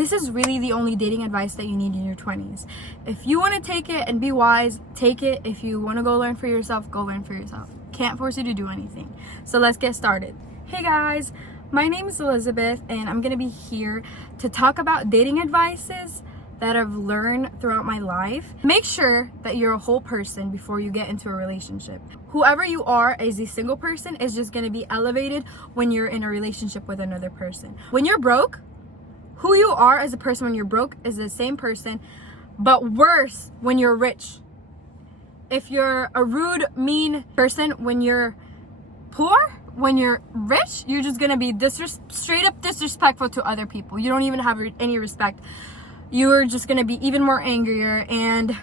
This is really the only dating advice that you need in your 20s. If you want to take it and be wise, take it. If you want to go learn for yourself, go learn for yourself. Can't force you to do anything. So let's get started. Hey guys, my name is Elizabeth and I'm going to be here to talk about dating advices that I've learned throughout my life. Make sure that you're a whole person before you get into a relationship. Whoever you are as a single person is just going to be elevated when you're in a relationship with another person. When you're broke, who you are as a person when you're broke is the same person, but worse when you're rich. If you're a rude, mean person when you're poor, when you're rich, you're just going to be straight up disrespectful to other people. You don't even have any respect. You're just going to be even more angrier, and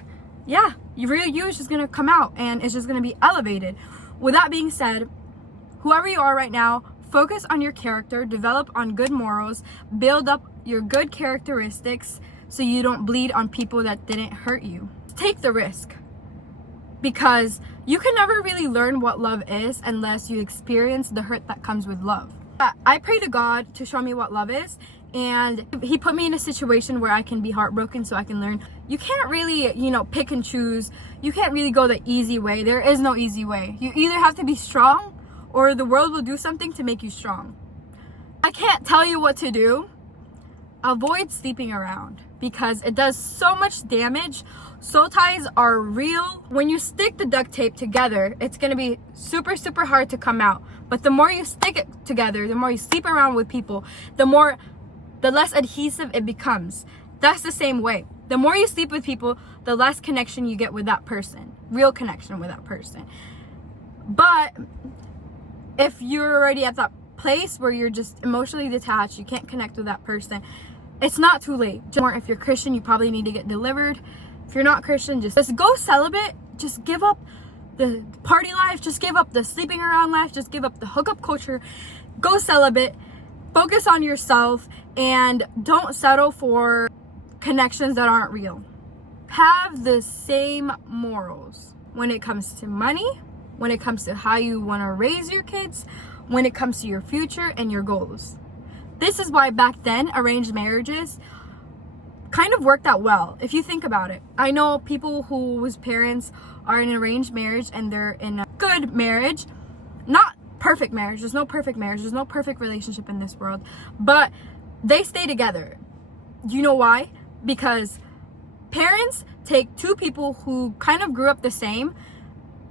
yeah, you is just going to come out and it's just going to be elevated. With that being said, whoever you are right now, focus on your character, develop on good morals, build up your good characteristics so you don't bleed on people that didn't hurt you. Take the risk, because you can never really learn what love is unless you experience the hurt that comes with love. I pray to God to show me what love is, and he put me in a situation where I can be heartbroken so I can learn. You can't really, pick and choose. You can't really go the easy way. There is no easy way. You either have to be strong or the world will do something to make you strong. I can't tell you what to do. Avoid sleeping around because it does so much damage. Soul ties are real. When you stick the duct tape together, it's going to be super, super hard to come out. But the more you stick it together, the more you sleep around with people, the less adhesive it becomes. That's the same way. The more you sleep with people, the less connection you get with that person. Real connection with that person. But if you're already at that place where you're just emotionally detached, you can't connect with that person, it's not too late. Or if you're Christian, you probably need to get delivered. If you're not Christian, just go celibate. Just give up the party life. Just give up the sleeping around life. Just give up the hookup culture. Go celibate. Focus on yourself and don't settle for connections that aren't real. Have the same morals when it comes to money, when it comes to how you want to raise your kids, when it comes to your future and your goals. This is why back then arranged marriages kind of worked out well, if you think about it. I know people whose parents are in an arranged marriage and they're in a good marriage, not perfect marriage. There's no perfect marriage. There's no perfect relationship in this world, but they stay together. You know why? Because parents take two people who kind of grew up the same,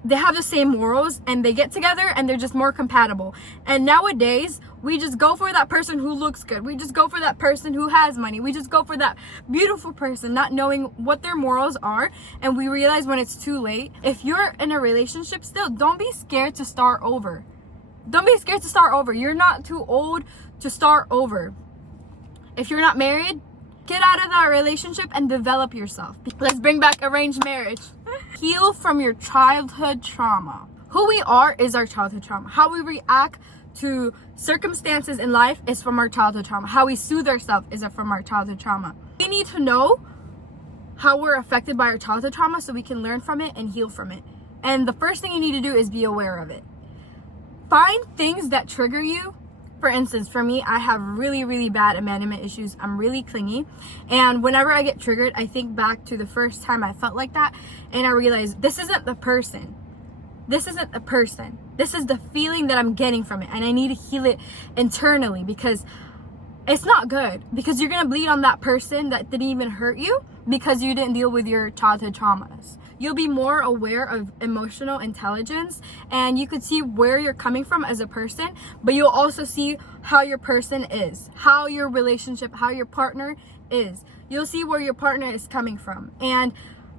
they have the same morals, and they get together and they're just more compatible. And nowadays, we just go for that person who looks good. We just go for that person who has money. We just go for that beautiful person, not knowing what their morals are. And we realize when it's too late. If you're in a relationship still, don't be scared to start over. Don't be scared to start over. You're not too old to start over. If you're not married, get out of that relationship and develop yourself. Let's bring back arranged marriage. Heal from your childhood trauma. Who we are is our childhood trauma. How we react to circumstances in life is from our childhood trauma. How we soothe ourselves is from our childhood trauma. We need to know how we're affected by our childhood trauma so we can learn from it and heal from it. And the first thing you need to do is be aware of it. Find things that trigger you. For instance, for me, I have really, really bad abandonment issues. I'm really clingy. And whenever I get triggered, I think back to the first time I felt like that. And I realize this isn't the person. This isn't the person. This is the feeling that I'm getting from it. And I need to heal it internally because it's not good. Because you're going to bleed on that person that didn't even hurt you because you didn't deal with your childhood traumas. You'll be more aware of emotional intelligence and you could see where you're coming from as a person, but you'll also see how your person is, how your relationship, how your partner is. You'll see where your partner is coming from. And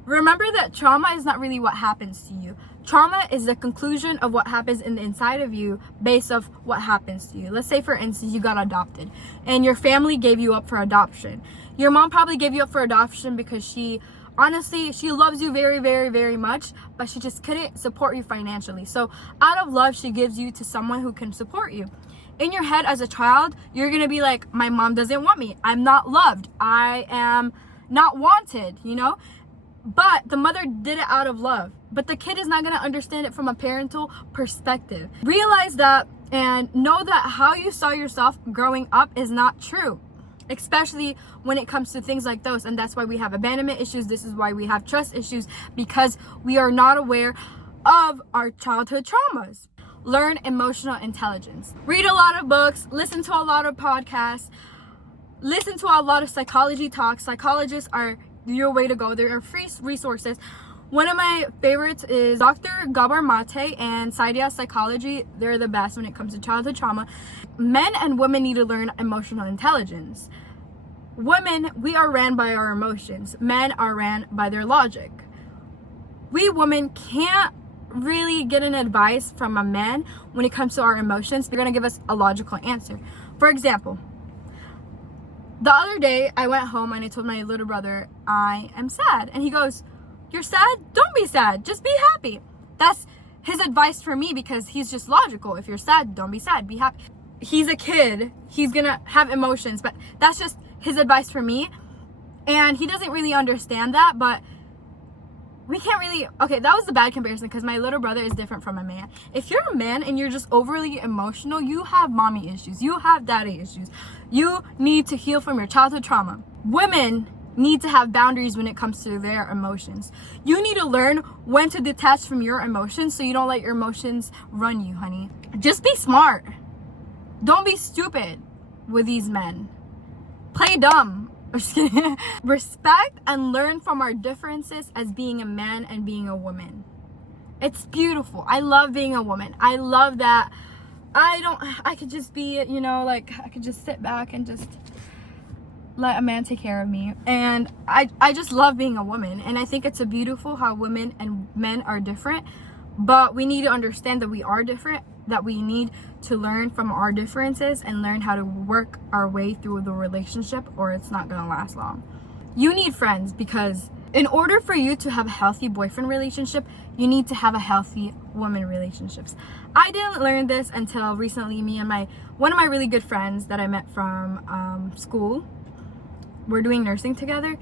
remember that trauma is not really what happens to you. Trauma is the conclusion of what happens in the inside of you based off what happens to you. Let's say, for instance, you got adopted and your family gave you up for adoption. Your mom probably gave you up for adoption because she loves you very, very, very much, but she just couldn't support you financially. So out of love, she gives you to someone who can support you. In your head as a child, you're going to be like, my mom doesn't want me. I'm not loved. I am not wanted, But the mother did it out of love. But the kid is not going to understand it from a parental perspective. Realize that and know that how you saw yourself growing up is not true. especially when it comes to things like those. And that's why we have abandonment issues. This is why we have trust issues, because we are not aware of our childhood traumas. Learn emotional intelligence. Read a lot of books, listen to a lot of podcasts, listen to a lot of psychology talks. Psychologists are your way to go. There are free resources. One of my favorites is Dr. Gabor Mate and Saidia Psychology. They're the best when it comes to childhood trauma. Men and women need to learn emotional intelligence. Women, we are ran by our emotions. Men are ran by their logic. We women can't really get an advice from a man when it comes to our emotions. They're going to give us a logical answer. For example, the other day I went home and I told my little brother, I am sad. And he goes, "You're sad? Don't be sad. Just be happy." That's his advice for me, because he's just logical. If you're sad, don't be sad. Be happy. He's a kid. He's going to have emotions, but that's just his advice for me. And he doesn't really understand that, but we can't really, okay, that was the bad comparison, because my little brother is different from a man. If you're a man and you're just overly emotional, you have mommy issues, you have daddy issues. You need to heal from your childhood trauma. Women need to have boundaries when it comes to their emotions. You need to learn when to detach from your emotions so you don't let your emotions run you, honey. Just be smart. Don't be stupid with these men. Play dumb. I'm just kidding. Respect and learn from our differences as being a man and being a woman. It's beautiful. I love being a woman. I love that I could just be, like, I could just sit back and just let a man take care of me. And I just love being a woman. And I think it's a beautiful how women and men are different. But we need to understand that we are different, that we need to learn from our differences and learn how to work our way through the relationship, or it's not going to last long. You need friends, because in order for you to have a healthy boyfriend relationship, you need to have a healthy woman relationships. I didn't learn this until recently. Me and one of my really good friends that I met from school, we're doing nursing together.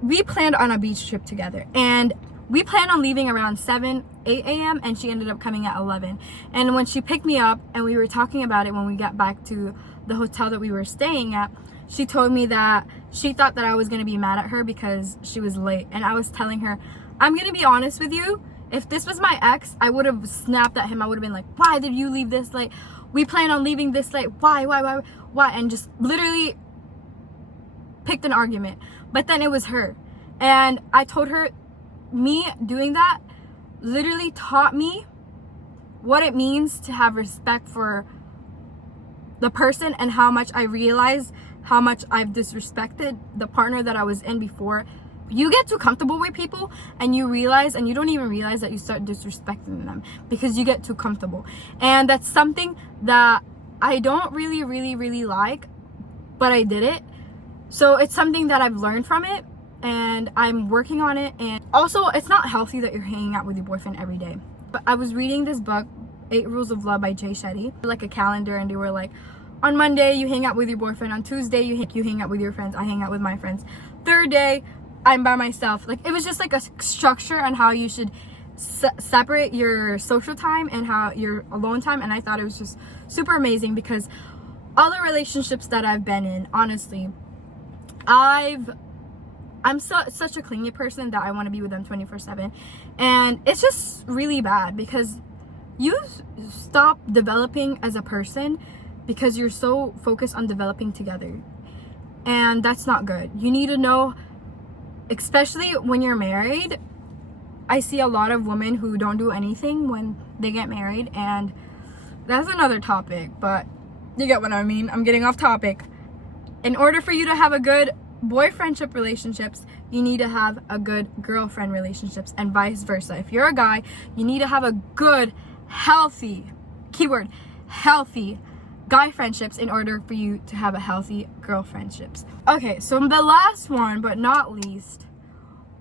We planned on a beach trip together, and we planned on leaving around 8 a.m. and she ended up coming at 11. And when she picked me up and we were talking about it when we got back to the hotel that we were staying at, she told me that she thought that I was going to be mad at her because she was late. And I was telling her, I'm going to be honest with you. If this was my ex, I would have snapped at him. I would have been like, why did you leave this late? We planned on leaving this late. Why? And just literally picked an argument. But then it was her. And I told her, me doing that literally taught me what it means to have respect for the person, and how much I realized how much I've disrespected the partner that I was in before. You get too comfortable with people and you realize, and you don't even realize that you start disrespecting them because you get too comfortable. And that's something that I don't really like, but I did it. So it's something that I've learned from it, and I'm working on it. And also, it's not healthy that you're hanging out with your boyfriend every day. But I was reading this book, 8 Rules of Love by Jay Shetty, like a calendar, and they were like, on Monday you hang out with your boyfriend, on Tuesday you hang out with your friends, I hang out with my friends, third day I'm by myself. Like, it was just like a structure on how you should separate your social time and how your alone time. And I thought it was just super amazing, because all the relationships that I've been in, honestly, I'm such a clingy person that I want to be with them 24/7, and it's just really bad because you stop developing as a person because you're so focused on developing together, and that's not good. You need to know, especially when you're married. I see a lot of women who don't do anything when they get married, and that's another topic, but you get what I mean. I'm getting off topic. In order for you to have a good boyfriendship relationships, you need to have a good girlfriend relationships, and vice versa. If you're a guy, you need to have a good, healthy, keyword, healthy guy friendships in order for you to have a healthy girl friendships. Okay, so the last one but not least,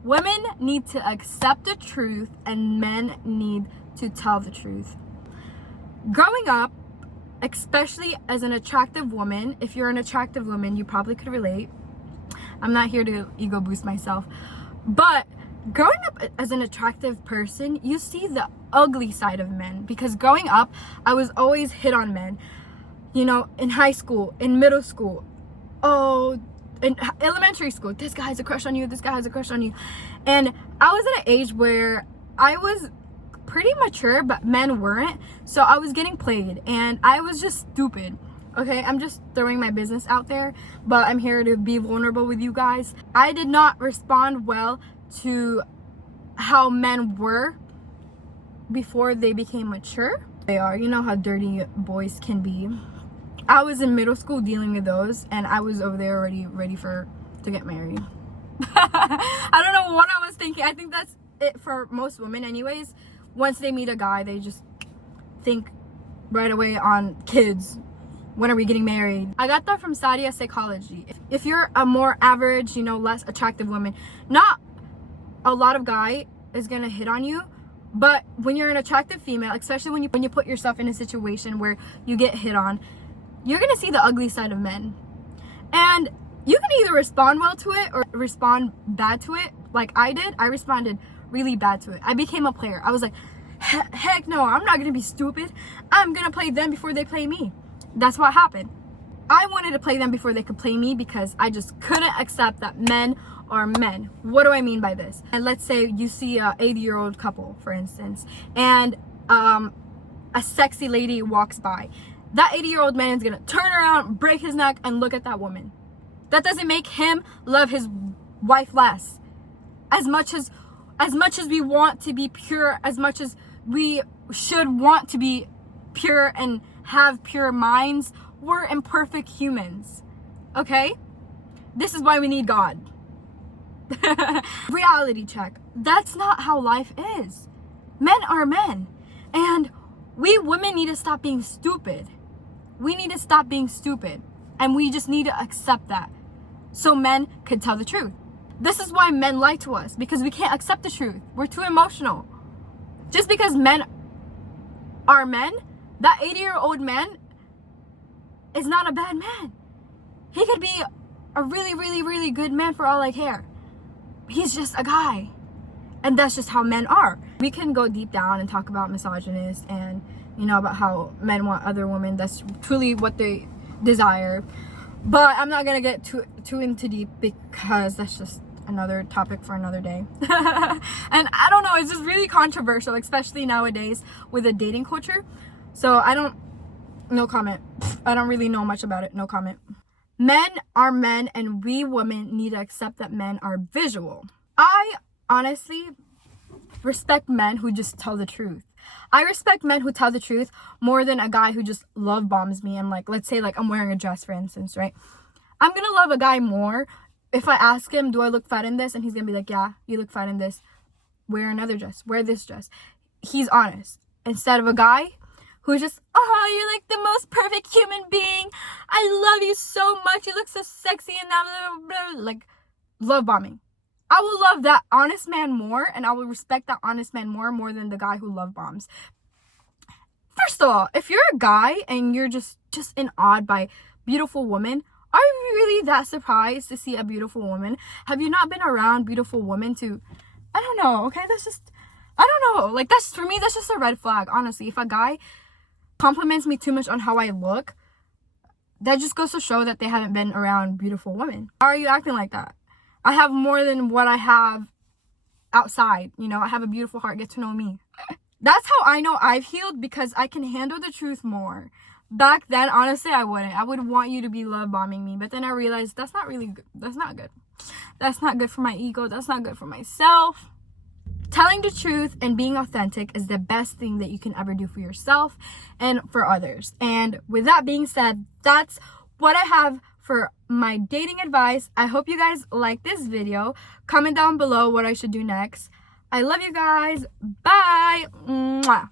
women need to accept the truth and men need to tell the truth. Growing up, especially as an attractive woman, if you're an attractive woman, you probably could relate. I'm not here to ego boost myself, but growing up as an attractive person, you see the ugly side of men, because growing up, I was always hit on men. In high school, in middle school, oh, in elementary school, this guy has a crush on you, this guy has a crush on you. And I was at an age where I was pretty mature, but men weren't. So I was getting played and I was just stupid. Okay, I'm just throwing my business out there, but I'm here to be vulnerable with you guys. I did not respond well to how men were before they became mature. They are, you know how dirty boys can be. I was in middle school dealing with those, and I was over there already ready to get married. I don't know what I was thinking. I think that's it for most women anyways. Once they meet a guy, they just think right away on kids. When are we getting married? I got that from Sadia Psychology. If you're a more average, you know, less attractive woman, not a lot of guy is gonna hit on you, but when you're an attractive female, especially when you put yourself in a situation where you get hit on, you're gonna see the ugly side of men. And you can either respond well to it or respond bad to it. Like I did, I responded really bad to it. I became a player. I was like, heck no, I'm not gonna be stupid. I'm gonna play them before they play me. That's what happened. I wanted to play them before they could play me because I just couldn't accept that men are men. What do I mean by this? And let's say you see a 80-year-old couple, for instance, and a sexy lady walks by. That 80-year-old man is gonna turn around, break his neck, and look at that woman. That doesn't make him love his wife less. As much as we want to be pure, as much as we should want to be pure and have pure minds, we're imperfect humans. Okay? This is why we need God. Reality check. That's not how life is. Men are men. And we women need to stop being stupid. We need to stop being stupid. And we just need to accept that. So men can tell the truth. This is why men lie to us. Because we can't accept the truth. We're too emotional. Just because men are men, that 80-year-old man is not a bad man. He could be a really, really, really good man for all I care. He's just a guy. And that's just how men are. We can go deep down and talk about misogynists and, you know, about how men want other women. That's truly what they desire. But I'm not going to get too into deep because that's just another topic for another day. And I don't know, it's just really controversial, especially nowadays with the dating culture. So no comment. I don't really know much about it. No comment. Men are men, and we women need to accept that men are visual. I honestly respect men who just tell the truth. I respect men who tell the truth more than a guy who just love bombs me and, like, let's say, like, I'm wearing a dress, for instance, right? I'm gonna love a guy more if I ask him, do I look fat in this? And he's gonna be like, yeah, you look fat in this. Wear another dress. Wear this dress. He's honest. Instead of a guy who's just, oh, you're like the most perfect human being. I love you so much. You look so sexy and that, blah, blah, blah. Like, love bombing. I will love that honest man more, and I will respect that honest man more than the guy who love bombs. First of all, if you're a guy and you're just awed by beautiful women, are you really that surprised to see a beautiful woman? Have you not been around beautiful women to, I don't know, okay? That's just, I don't know. Like, that's, for me, that's just a red flag, honestly. If a guy compliments me too much on how I look, that just goes to show that they haven't been around beautiful women. Why are you acting like that? I have more than what I have outside. You know, I have a beautiful heart. Get to know me. That's how I know I've healed, because I can handle the truth more. Back then, honestly, I wouldn't. I would want you to be love bombing me. But then I realized that's not really good. That's not good. That's not good for my ego. That's not good for myself. Telling the truth and being authentic is the best thing that you can ever do for yourself and for others. And with that being said, that's what I have for my dating advice. I hope you guys like this video. Comment down below what I should do next. I love you guys. Bye. Mwah.